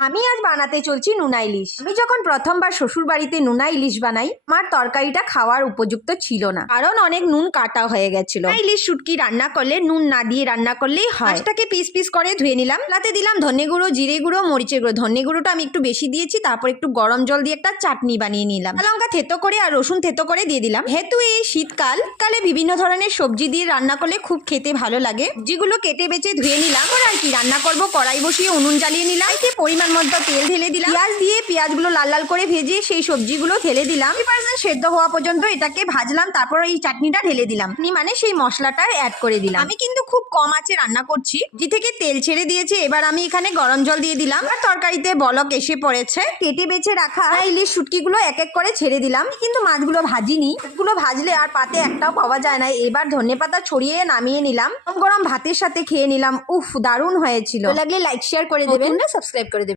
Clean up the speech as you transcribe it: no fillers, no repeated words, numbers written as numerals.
আমি আজ বানাতে চলছি নোনা ইলিশ। আমি যখন প্রথমবার শ্বশুর বাড়িতে নোনা ইলিশ বানাই, মার তরকারিটা খাওয়ার উপযুক্ত ছিল না, কারণ অনেক নুন কাটা হয়ে গেছিল। ইলিশ শুটকি রান্না করলে নুন না দিয়ে রান্না করলেই হয়। মাছটাকে পিস পিস করে ধুয়ে নিলাম, তাতে দিলাম ধনে গুঁড়ো, জিরে গুঁড়ো, মরিচের গুঁড়ো। ধনে গুঁড়োটা আমি একটু বেশি দিয়েছি, তারপর একটু গরম জল দিয়ে একটা চাটনি বানিয়ে নিলাম। লঙ্কা থেতো করে আর রসুন থেতো করে দিয়ে দিলাম। যেহেতু এই শীতকালে বিভিন্ন ধরনের সবজি দিয়ে রান্না করলে খুব খেতে ভালো লাগে। যেগুলো কেটে বেছে ধুয়ে নিলাম। আর কি রান্না করব, কড়াই বসিয়ে উনুন জ্বালিয়ে নিলাম। পরিমাণ মতো তেল ঢেলে দিলাম, পেঁয়াজ দিয়ে পেঁয়াজগুলো লাল লাল করে ভেজে সেই সবজিগুলো ঢেলে দিলাম। 50% সেদ্ধ হওয়া পর্যন্ত এটাকে ভাজলাম, তারপর এই চাটনিটা ঢেলে দিলাম। মানে সেই মশলাটা অ্যাড করে দিলাম। আমি কিন্তু খুব কম আঁচে রান্না করছি, যে থেকে তেল ছেড়ে দিয়েছে। এবার আমি এখানে গরম জল দিয়ে দিলাম, আর তরকারিতে বলক এসে পড়েছে। কেটে বেছে রাখা ইলিশ শুটকিগুলো এক এক করে ছেড়ে দিলাম। কিন্তু মাছগুলো ভাজিনি, মাছগুলো ভাজলে আর পাতে একটাও পাওয়া যায় না। এবার ধনেপাতা ছড়িয়ে নামিয়ে নিলাম, গরম ভাতের সাথে খেয়ে নিলাম। উফ, দারুণ হয়েছিল। লাগলে লাইক শেয়ার করে দেবেন, সাবস্ক্রাইব করে দেবেন।